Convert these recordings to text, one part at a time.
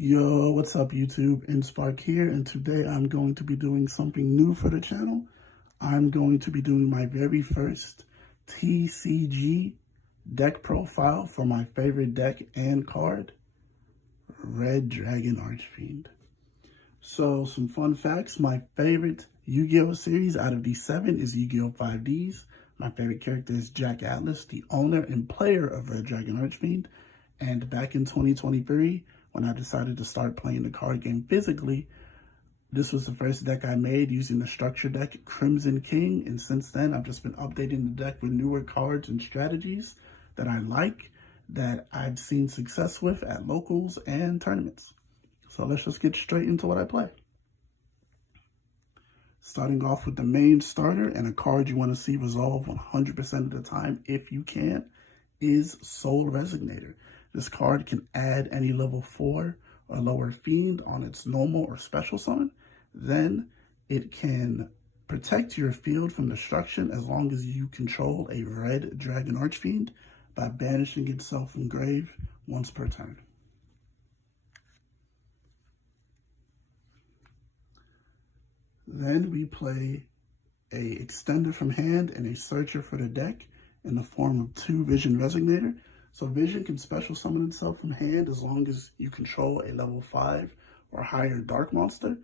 Yo, what's up YouTube? InSpark here, and today I'm going to be doing something new for the channel. I'm going to be doing my very first TCG deck profile for my favorite deck and card, Red Dragon Archfiend. So some fun facts: my favorite Yu-Gi-Oh series out of these 7 is Yu-Gi-Oh! 5Ds. My favorite character is Jack Atlas, the owner and player of Red Dragon Archfiend. And back in 2023, when I decided to start playing the card game physically, this was the first deck I made using the structure deck Crimson King, and since then I've just been updating the deck with newer cards and strategies that I like, that I've seen success with at locals and tournaments. So let's just get straight into what I play. Starting off with the main starter, and a card you want to see resolve 100% of the time if you can, is Soul Resonator. This card can add any level 4 or lower fiend on its normal or special summon. Then it can protect your field from destruction as long as you control a Red Dragon Archfiend by banishing itself from grave once per turn. Then we play a extender from hand and a searcher for the deck in the form of 2 Vision Resonator. So Vision can special summon itself from hand as long as you control a level 5 or higher dark monster.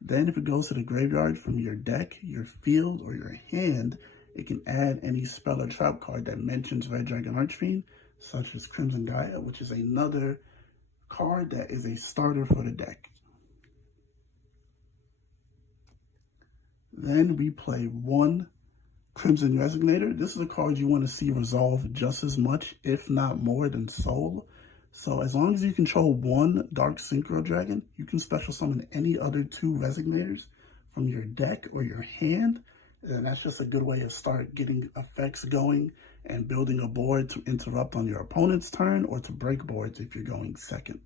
Then if it goes to the graveyard from your deck, your field, or your hand, it can add any spell or trap card that mentions Red Dragon Archfiend, such as Crimson Gaia, which is another card that is a starter for the deck. Then we play 1 Crimson Resonator. This is a card you want to see resolve just as much, if not more, than Soul. So as long as you control 1 Dark Synchro Dragon, you can special summon any other 2 Resonators from your deck or your hand. And that's just a good way of start getting effects going and building a board to interrupt on your opponent's turn or to break boards if you're going second.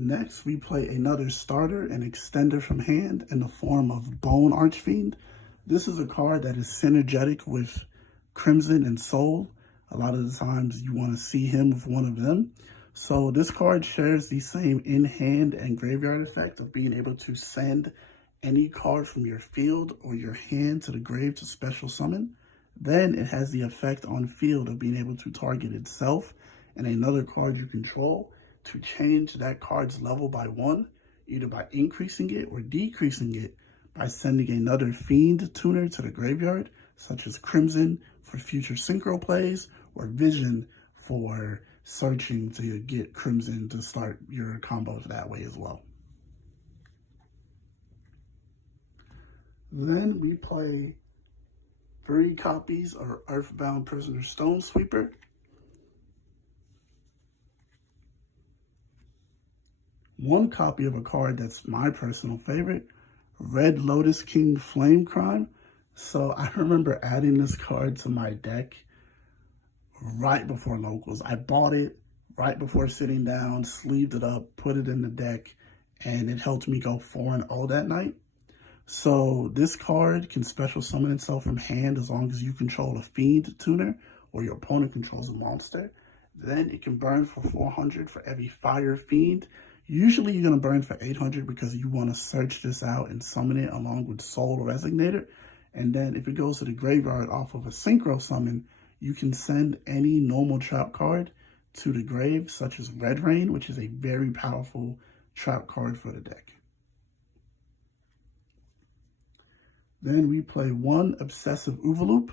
Next, we play another starter, an extender from hand in the form of Bone Archfiend. This is a card that is synergetic with Crimson and Soul. A lot of the times you want to see him with one of them. So this card shares the same in-hand and graveyard effect of being able to send any card from your field or your hand to the grave to special summon. Then it has the effect on field of being able to target itself and another card you control to change that card's level by 1, either by increasing it or decreasing it by sending another Fiend tuner to the graveyard, such as Crimson for future Synchro plays, or Vision for searching to get Crimson to start your combos that way as well. Then we play 3 copies of Earthbound Prisoner Stone Sweeper, 1 copy of a card that's my personal favorite, Red Lotus King Flame Crime. So I remember adding this card to my deck right before locals. I bought it right before sitting down, sleeved it up, put it in the deck, and it helped me go 4-0 that night. So this card can special summon itself from hand as long as you control a Fiend tuner or your opponent controls a monster. Then it can burn for 400 for every Fire Fiend. Usually you're going to burn for 800 because you want to search this out and summon it along with Soul Resonator. And then if it goes to the graveyard off of a Synchro summon, you can send any normal trap card to the grave, such as Red Rain, which is a very powerful trap card for the deck. Then we play 1 Obsessive Oovaloop.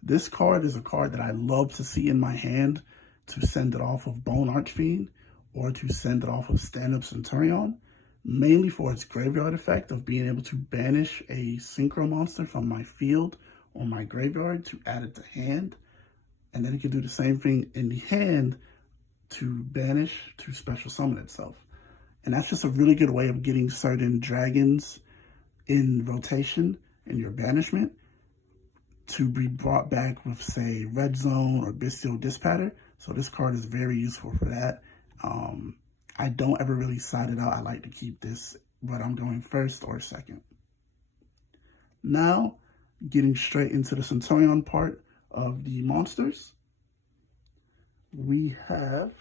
This card is a card that I love to see in my hand to send it off of Bone Archfiend, or to send it off of stand-up Centur-ion, mainly for its graveyard effect of being able to banish a synchro monster from my field or my graveyard to add it to hand. And then it can do the same thing in the hand to banish to special summon itself. And that's just a really good way of getting certain dragons in rotation in your banishment to be brought back with, say, Red Zone or Bestial Dispatter. So this card is very useful for that. I don't ever really side it out. I like to keep this, but I'm going first or second. Now, getting straight into the Centur-ion part, of the monsters. We have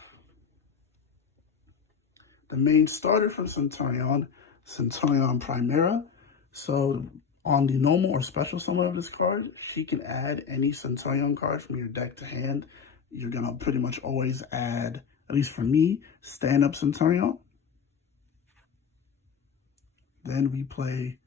the main starter from Centur-ion, Centur-ion Primera. So on the normal or special summon of this card, she can add any Centur-ion card from your deck to hand. You're gonna pretty much always add, at least for me, stand-up Centur-ion. Then we play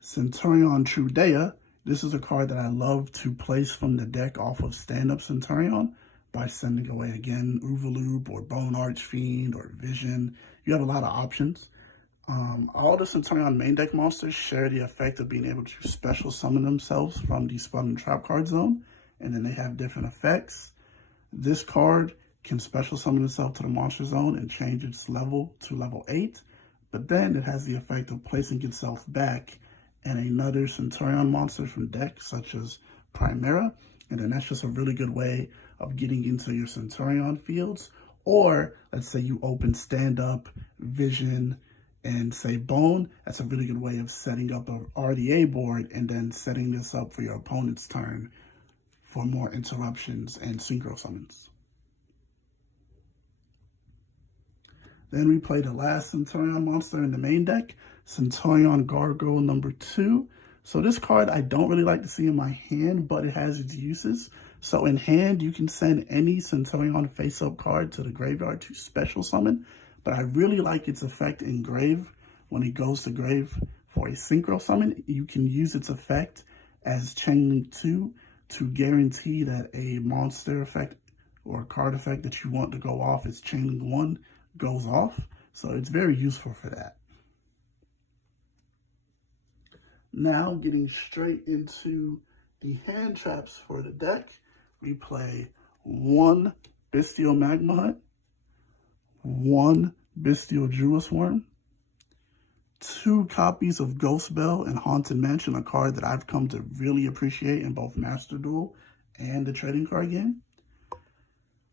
Centur-ion Trudea. This is a card that I love to place from the deck off of stand-up Centur-ion by sending away, again, Overloop or Dragon Archfiend or Vision. You have a lot of options. All the Centur-ion main deck monsters share the effect of being able to special summon themselves from the Spell and Trap card zone, and then they have different effects. This card can special summon itself to the monster zone and change its level to level 8, but then it has the effect of placing itself back and another Centur-ion monster from deck, such as Primera, and then that's just a really good way of getting into your Centur-ion fields. Or let's say you open stand-up, Vision, and say Bone. That's a really good way of setting up an RDA board and then setting this up for your opponent's turn for more interruptions and synchro summons. Then we play the last Centur-ion monster in the main deck, Centur-ion Gargoyle number 2. So this card I don't really like to see in my hand, but it has its uses. So in hand, you can send any Centur-ion face-up card to the graveyard to special summon, but I really like its effect in grave. When it goes to grave for a synchro summon, you can use its effect as Chain Link 2 to guarantee that a monster effect or a card effect that you want to go off as Chain Link 1 goes off. So it's very useful for that. Now getting straight into the hand traps for the deck, we play 1 Bestial Magma Hunt, 1 Bestial Jewess Worm, 2 copies of Ghost Bell and Haunted Mansion, a card that I've come to really appreciate in both Master Duel and the trading card game.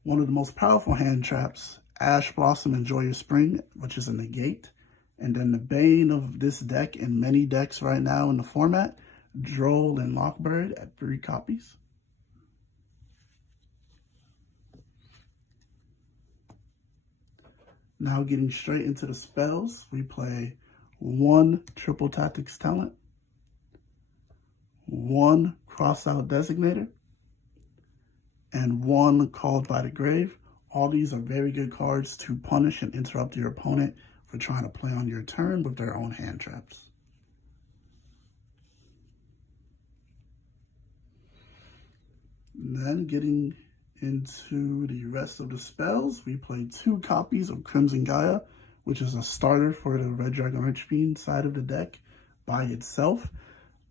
One of the most powerful hand traps, Ash Blossom Enjoy Your Spring, which is a negate. And then the bane of this deck and many decks right now in the format, Droll and Lockbird at 3 copies. Now getting straight into the spells, we play 1 Triple Tactics Talent, 1 Crossout Designator, and 1 Called by the Grave. All these are very good cards to punish and interrupt your opponent for trying to play on your turn with their own hand traps. And then getting into the rest of the spells, we play 2 copies of Crimson Gaia, which is a starter for the Red Dragon Archfiend side of the deck by itself.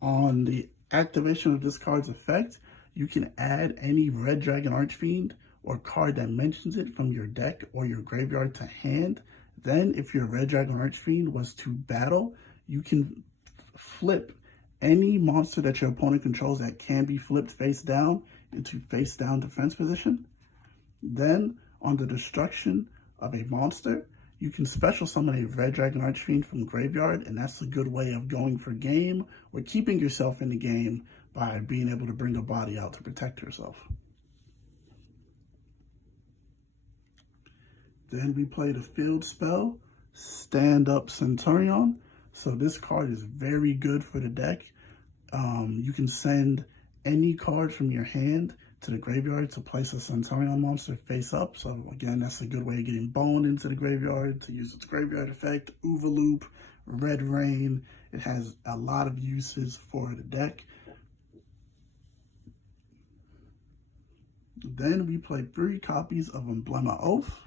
On the activation of this card's effect, you can add any Red Dragon Archfiend or card that mentions it from your deck or your graveyard to hand. Then if your Red Dragon Archfiend was to battle, you can flip any monster that your opponent controls that can be flipped face down into face down defense position. Then on the destruction of a monster, you can special summon a Red Dragon Archfiend from graveyard, and that's a good way of going for game or keeping yourself in the game by being able to bring a body out to protect yourself. Then we play the field spell, Stand Up Centur-ion. So this card is very good for the deck. You can send any card from your hand to the graveyard to place a Centur-ion monster face up. So again, that's a good way of getting Bone into the graveyard to use its graveyard effect. Overloop, Red Rain. It has a lot of uses for the deck. Then we play 3 copies of Emblema Oath.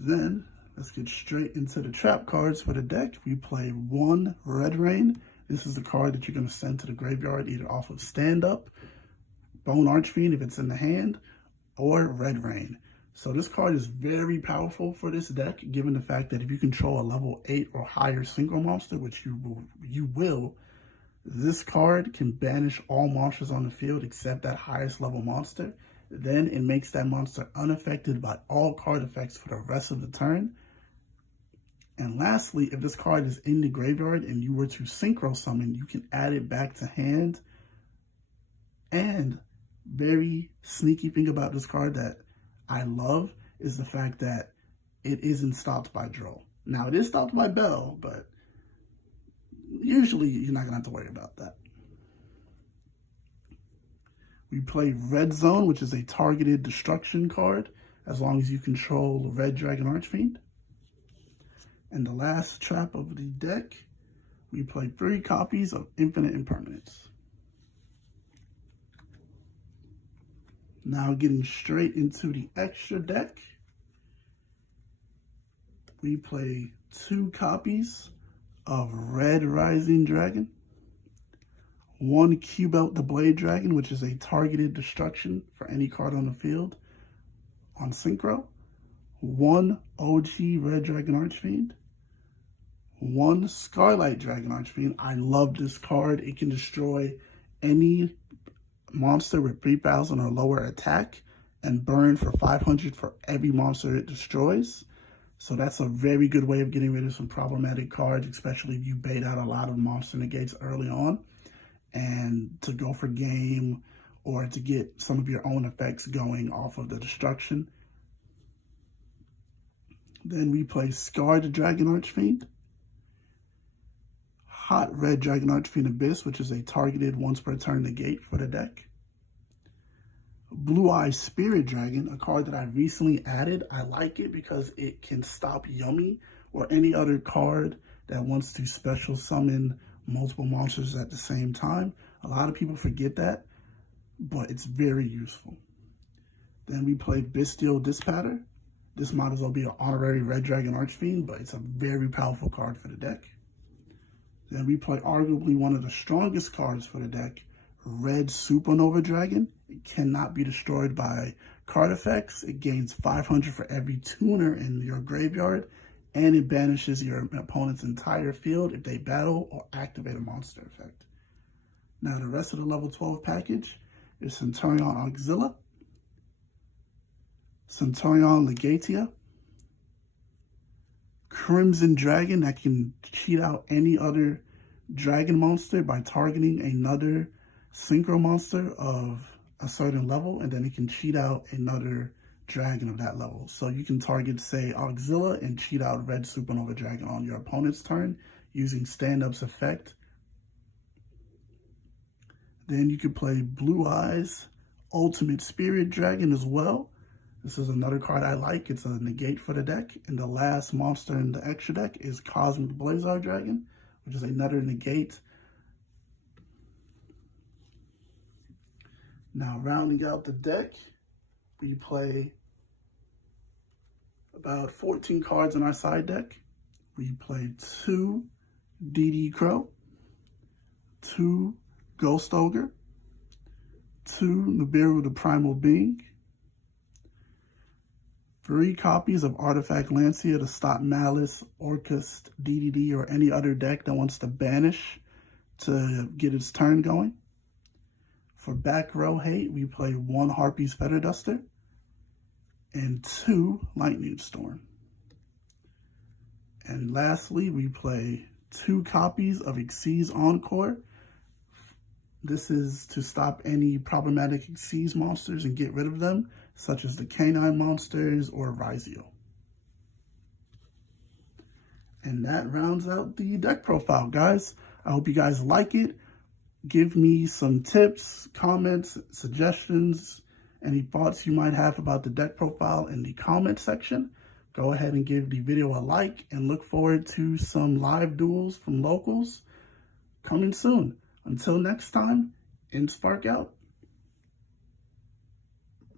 Then let's get straight into the trap cards for the deck. We play 1 Red Rain. This is the card that you're going to send to the graveyard either off of Stand Up, Bone Archfiend if it's in the hand, or Red Rain. So this card is very powerful for this deck, given the fact that if you control a level 8 or higher synchro monster, which you will, this card can banish all monsters on the field except that highest level monster. Then it makes that monster unaffected by all card effects for the rest of the turn. And lastly, if this card is in the graveyard and you were to synchro summon, you can add it back to hand. And very sneaky thing about this card that I love is the fact that it isn't stopped by draw. Now, it is stopped by Bell, but usually you're not going to have to worry about that. We play Red Zone, which is a targeted destruction card, as long as you control Red Dragon Archfiend. And the last trap of the deck, we play 3 copies of Infinite Impermanence. Now getting straight into the extra deck, we play 2 copies of Red Rising Dragon, 1 Cubelt the Blade Dragon, which is a targeted destruction for any card on the field on Synchro, 1 OG Red Dragon Archfiend, 1 Scarlet Dragon Archfiend. I love this card. It can destroy any monster with 3,000 or lower attack and burn for 500 for every monster it destroys. So that's a very good way of getting rid of some problematic cards, especially if you bait out a lot of monster negates early on, and to go for game or to get some of your own effects going off of the destruction. Then we play Scarred Dragon Archfiend, Hot Red Dragon Archfiend Abyss, which is a targeted once per turn negate for the deck. Blue Eye Spirit Dragon, a card that I recently added. I like it because it can stop Yummy or any other card that wants to special summon multiple monsters at the same time. A lot of people forget that, but it's very useful. Then we play Bestial Dispatter. This might as well be an honorary Red Dragon Archfiend, but it's a very powerful card for the deck. Then we play arguably one of the strongest cards for the deck, Red Supernova Dragon. It cannot be destroyed by card effects. It gains 500 for every tuner in your graveyard, and it banishes your opponent's entire field if they battle or activate a monster effect. Now, the rest of the level 12 package is Centur-ion Auxilla, Centur-ion Legatia, Crimson Dragon that can cheat out any other dragon monster by targeting another synchro monster of a certain level, and then it can cheat out another dragon of that level. So you can target, say, Auxilla and cheat out Red Supernova Dragon on your opponent's turn using stand-up's effect. Then you could play Blue Eyes Ultimate Spirit Dragon as well. This is another card I like. It's a negate for the deck. And the last monster in the extra deck is Cosmic Blazar Dragon, which is another negate. Now, rounding out the deck, we play about 14 cards in our side deck. We play 2 DD Crow, 2 Ghost Ogre, 2 Nibiru the Primal Being, 3 copies of Artifact Lancia to stop Malice, Orcust, DDD, or any other deck that wants to banish to get its turn going. For back row hate, we play 1 Harpy's Feather Duster and 2 Lightning Storm. And lastly, we play 2 copies of Xyz Encore. This is to stop any problematic Xyz monsters and get rid of them, such as the Canine monsters or Rizio. And that rounds out the deck profile, guys. I hope you guys like it. Give me some tips, comments, suggestions, any thoughts you might have about the deck profile in the comment section. Go ahead and give the video a like and look forward to some live duels from locals coming soon. Until next time, InSpark out.